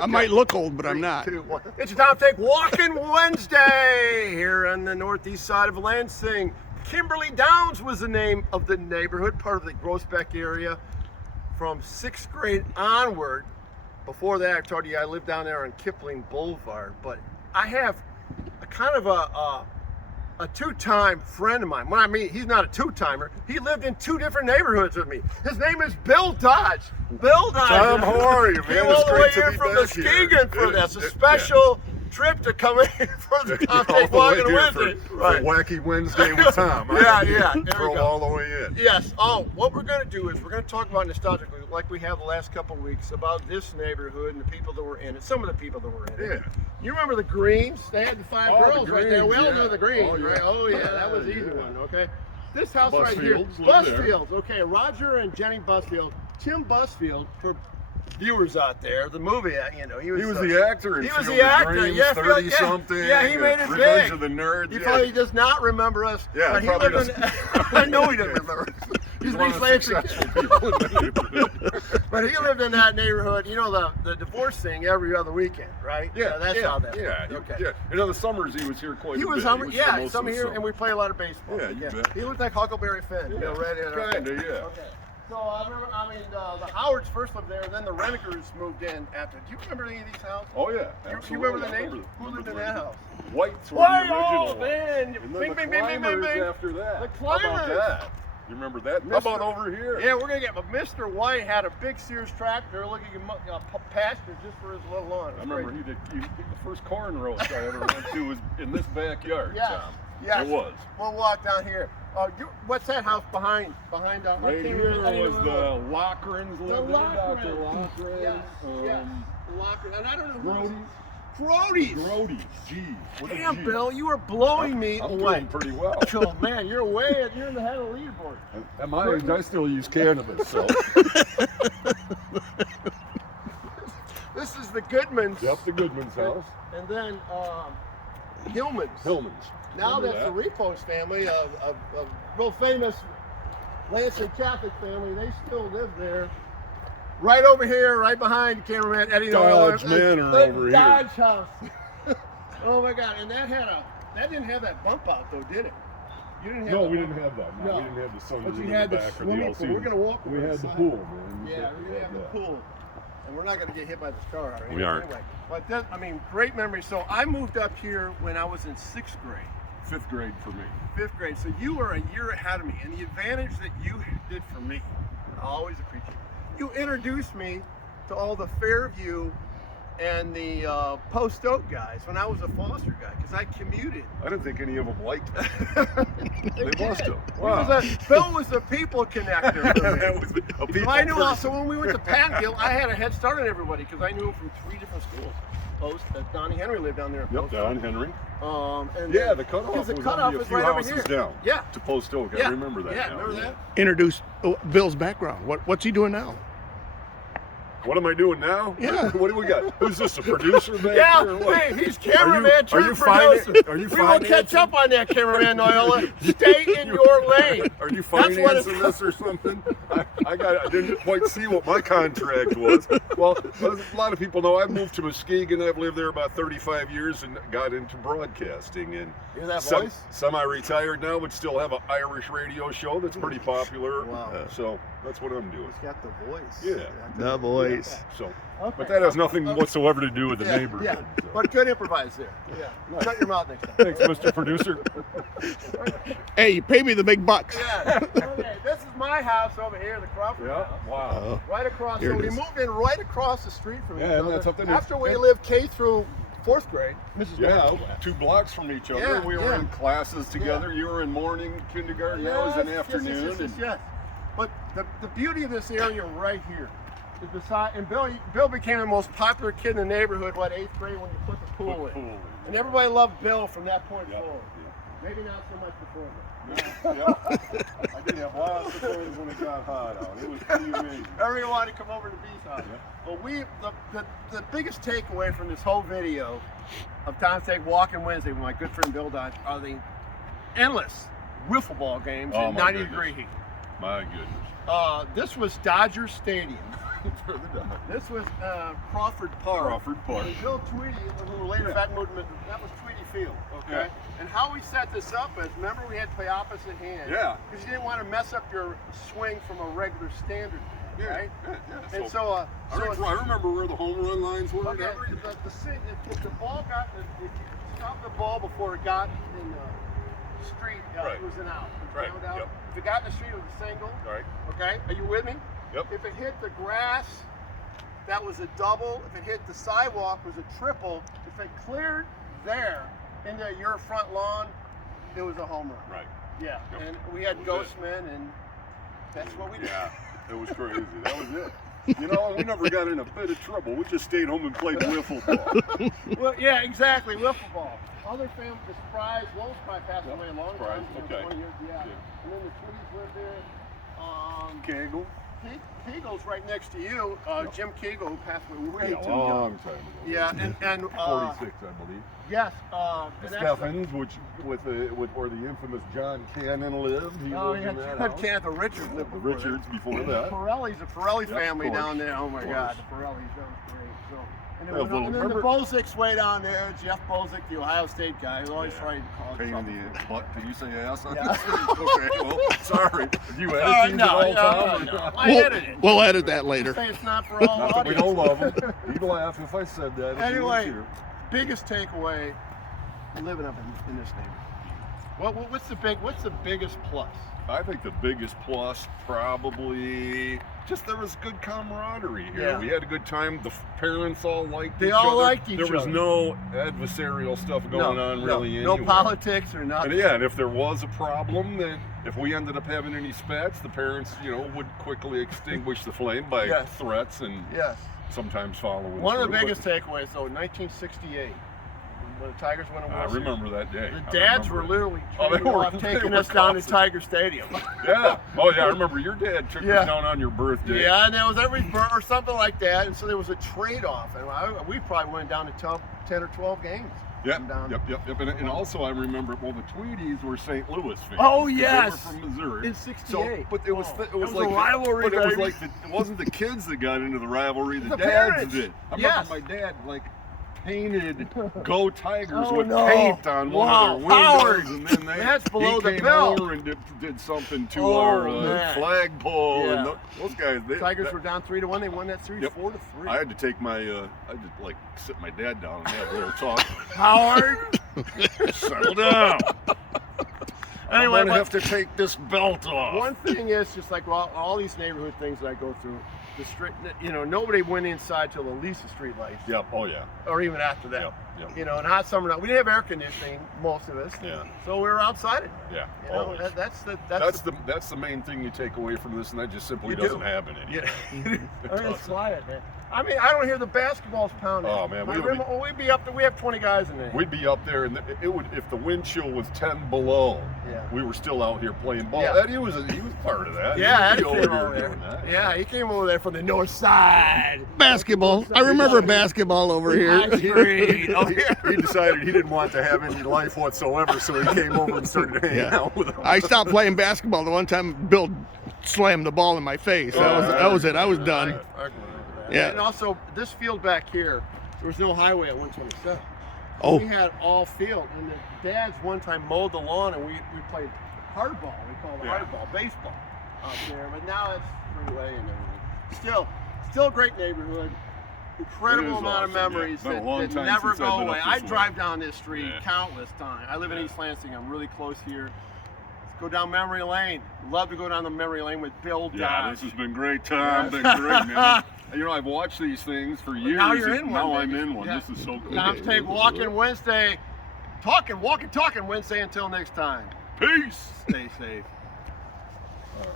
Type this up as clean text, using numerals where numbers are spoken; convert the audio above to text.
I might look old, but I'm not. 3, 2, 1. It's Tom Take Walkin Wednesday here on the northeast side of Lansing. Kimberly Downs was the name of the neighborhood, part of the Groesbeck area. From 6th grade onward, before that I told you I lived down there on Kipling Boulevard, but I have a kind of a two-time friend of mine. When I mean, he's not a two-timer. He lived in 2 different neighborhoods with me. His name is Bill Dodge. Bill Dodge. Tom, how are you, man? Came all It's the way great to here be from back Muskegon for here. this. A special trip to come in for the Tom Take Walkin Wednesday. For Wacky Wednesday with Tom. Yeah. There we Drove go. all the way in. Yes. Oh, what we're going to do is we're going to talk about nostalgically, like we have the last couple of weeks, about this neighborhood and the people that were in it. Some of the people that were in it. Yeah. You remember the Greens? They had the 5 Oh, girls the right there. We all Greens, know yeah. the Greens, Oh, yeah. right? Oh, yeah. That was the easy one. Okay. This house right here. Busfields lived there. Busfields. Okay. Roger and Jenny Busfield. Tim Busfield, for viewers out there, the movie, you know, He was the actor in he was Field the of actor, Dreams, yeah, 30-something. yeah, he made it Revenge big. of the Nerds. He probably does not remember us. Yeah, but he probably lived in, I know he doesn't remember us. He's one East of the Lansing. successful people in the neighborhood. But he lived in that neighborhood. You know the divorce thing every other weekend, right? That's how that. Yeah, Okay. yeah. You know, the summers he was here quite He a was bit. summer, here most some of the here, summer. and we play a lot of baseball. Yeah, you bet. He looked like Huckleberry Finn, you know, right in. Kinda, yeah. Okay. So I remember, the Howards first lived there, then the Renegers moved in after. Do you remember any of these houses? Oh yeah, You absolutely. remember the names? Who lived in that house? Whites were Why, the original. oh man! And then Bing, the bing, bing, bing, bing, Climbers bing. after that. The How about Climbers. that? You remember that? How about over here? Yeah, we're gonna get. But Mr. White had a big Sears tractor looking at pasture just for his little lawn. I remember the first corn roast I ever went to was in this backyard, Yes. Tom. Yes. It was. We'll walk down here. What's that house behind? Right here was the Lockrins living, Dr. Lockrin. Yes. Lockrin. And I don't know who. Grodies. Grodies. Grodies. Geez. What a Damn, G. Bill, you are blowing me I'm away. doing pretty well. Oh man, you're in the head of the leaderboard. At my age, I still use cannabis, so. This is the Goodmans. Yep, the Goodman's house. And then Hillman's. Hillman's. Now Remember that's the Repos family, a real famous Lansing Catholic family. They still live there. Right over here, right behind cameraman Eddie Dodge Noel. Manor The over here. Dodge house. Oh my God! And that didn't have that bump out though, did it? You didn't have. No, that we bump didn't have that. No, we didn't have the sunroof But you in had the the back or the swimming pool. LCD. We're gonna walk. We over had the the side. pool, man. Yeah, we have the pool, and we're not gonna get hit by this car. Right? We aren't. Anyway, but that, great memory. So I moved up here when I was in 6th grade. 5th grade for me. 5th grade. So you were a year ahead of me, and the advantage that you did for me, I always appreciate. You introduced me to all the Fairview and the Post Oak guys when I was a foster guy, because I commuted. I didn't think any of them liked it. They must have. Wow. Bill was the people connector for me. That was a people So I knew person. also when we went to Pattonville, I had a head start on everybody because I knew him from 3 different schools. Post, Donnie Henry lived down there. Yep, Don Henry. And Yeah, the cutoff because the was cutoff only a is few right over houses here. down. Yeah. To Post Oak. Yeah. I remember that. Yeah, now. remember that? Introduce Bill's background. What's he doing now? What am I doing now? Yeah. What do we got? Who's this? A producer back Yeah, here or what? hey, he's cameraman Are turned you producer. are you We will catch financing? up on that, cameraman Noyola. Stay in your lane. Are you That's what it's financing this or something? I didn't quite see what my contract was. Well, a lot of people know I've moved to Muskegon. I've lived there about 35 years and got into broadcasting. And Hear that voice? Semi-retired now, but still have an Irish radio show that's pretty popular. Wow. So that's what I'm doing. He's got the voice. Yeah. The voice. So, Okay. but that has nothing whatsoever to do with the Yeah, neighborhood. yeah. But good improvise there. Yeah. Shut your mouth next time. Thanks, Mr. Producer. Hey, you pay me the big bucks. Yeah. Okay, this is my house over here, the Crawford Yeah. house. Wow. Right across. Here So it we is. moved in right across the street from each Yeah, other. that's something After we yeah. lived K through 4th grade. Mrs. Yeah, Barnes. 2 blocks from each other. Yeah, We were yeah. in classes together. You were in morning kindergarten. I was in afternoon. Yes. But the beauty of this area right here is beside, and Bill became the most popular kid in the neighborhood, 8th grade when you put the pool in. And everybody loved Bill from that point forward. Maybe not so much before that. Yeah. I did have lots of toys when it got hot out. It was pretty amazing. Everyone wanted to come over to B's house. Yeah. But the biggest takeaway from this whole video of Tom Take Walkin Wednesday with my good friend Bill Dodge are the endless wiffle ball games in my 90-degree goodness. heat. My goodness. This was Dodger Stadium. Further down. This was Crawford Park. Crawford Park. And Bill Tweedy, who later back moved, that was Tweedy Field. Okay. Yeah. And how we set this up is, remember we had to play opposite hands. Yeah. Because you didn't want to mess up your swing from a regular standard. Yeah. Right. Yeah. And so, I remember where the home run lines were. okay, if the ball got, if you stopped the ball before it got in the street, Right. it was an out. It was Right. ground out. Yep. If it got in the street, it was a single. All right. Okay, are you with me? Yep. If it hit the grass, that was a double. If it hit the sidewalk, it was a triple. If it cleared there into your front lawn, it was a home run. Right. Yeah, Yep. and we had That was ghost men, and that's what we did. Yeah. It was crazy. That was it. You know, we never got in a bit of trouble. We just stayed home and played wiffle ball. Well, yeah, exactly, wiffle ball. Other families, the Spries, Lowe's probably passed Yep. away a long Spries, time, okay. 20 years, yeah. Yeah. And then the Tweedies lived there. Kegel. Kegel's right next to you. Yep. Jim Kegel, who passed away way Yeah, too a long young. time ago. Yeah, and 46, I believe. yes, The and Steffens, which with where the infamous John Cannon lived. He oh, lived yeah, in that John house. Cannon, the Richards Yeah, lived the before Richards before that. that. The Pirellis, the Pirelli Yeah, of family course, down there. Oh my of God, course. the Pirellis, that was great. So, and Yeah, then, well, and then the remember- Bozic's way down there. Jeff Bozic, the Ohio State guy, who always Yeah. tried to cause Pain trouble. in the butt. Did you say ass on Yeah. this? Okay, well, sorry. Did you edit these No, at all, Tom? no, no. I edited it. We'll edit that later. Say it's not for all Not that we audience. don't love him. He'd laugh if I said that. If he was Anyway, here. biggest takeaway living up in this neighborhood. What's the biggest plus? I think the biggest plus probably just there was good camaraderie here. Yeah. We had a good time. The parents all liked They each all other. liked each There was other. no adversarial stuff going on really no anywhere. politics or nothing. And yeah, and if there was a problem, then if we ended up having any spats, the parents, would quickly extinguish the flame by Yes. threats and Yes. sometimes following One of the through, but biggest takeaways, though, 1968, when the Tigers won a I World Series. remember that day. The dads were literally trading off, they taking were us down to constant. Tiger Stadium. Yeah. Oh yeah, I remember your dad took Yeah. us down on your birthday. Yeah, and there was or something like that, and so there was a trade-off, and we probably went down to 10 or 12 games. Yep, Down. yep. And also I remember, well, the Tweedies were St. Louis fans. Oh, 'cause yes. They were from Missouri. In 68. So, but it was, Oh, it was that was like a rivalry, But it was baby. like it wasn't the kids that got into the rivalry. The The dads parents. did. I Yes. remember my dad painted "Go Tigers" Oh, with no. paint on one Wow, of their windows, Howard. and then That's below he the came belt. over and did something to Oh, our man. flagpole. Yeah. And those guys, Tigers were down 3-1. They won that series Yep. 4-3. I had to take my, I just like sit my dad down and have a little talk. Howard. Settle down. Anyway, I'm gonna but- have to take this belt off. One thing is just like all these neighborhood things that I go through, the street, nobody went inside till at least the street lights, Yep. Oh yeah. or even after that. Yep. And hot summer night, we didn't have air conditioning, most of us. Yeah. So we were outside it. Yeah. You know, Always. That's the main thing you take away from this, and that just simply You do. doesn't happen anymore. Yeah. It's quiet, man. I mean, I don't hear the basketballs pounding. Oh, man, we'd be up there. We have 20 guys in there. We'd be up there, and it would if the wind chill was 10 below. Yeah. We were still out here playing ball. Yeah. Eddie was part of that. Yeah, He Eddie would be came over over here there. doing that. Yeah, he came over there from the north side. Basketball. I remember basketball over High here. Street. Oh, yeah. He decided he didn't want to have any life whatsoever, so he came over and started hanging Yeah. out with them. I stopped playing basketball the one time Bill slammed the ball in my face. That was it. I was done. I can remember that. Yeah. And also, this field back here, there was no highway at 127. Oh. We had all field, and the dads one time mowed the lawn, and we played hardball. We called it Yeah. hardball, baseball out there. But now it's freeway and everything. Still a great neighborhood. Incredible It is amount of awesome, yeah. memories Been a that, long that time never since I've go been away. up I this way. drive down this street Yeah. countless times. I live in Yeah. East Lansing. I'm really close here. Let's go down memory lane. Love to go down the memory lane with Bill Yeah, Dodge. this has been great, Tom. Been great, man. I've watched these things for years. Now you're in and one. Now baby. I'm in one. Yeah. This is so cool. Tom's Take Walkin Wednesday. Walkin Talkin Wednesday. Until next time. Peace. Stay safe. All right.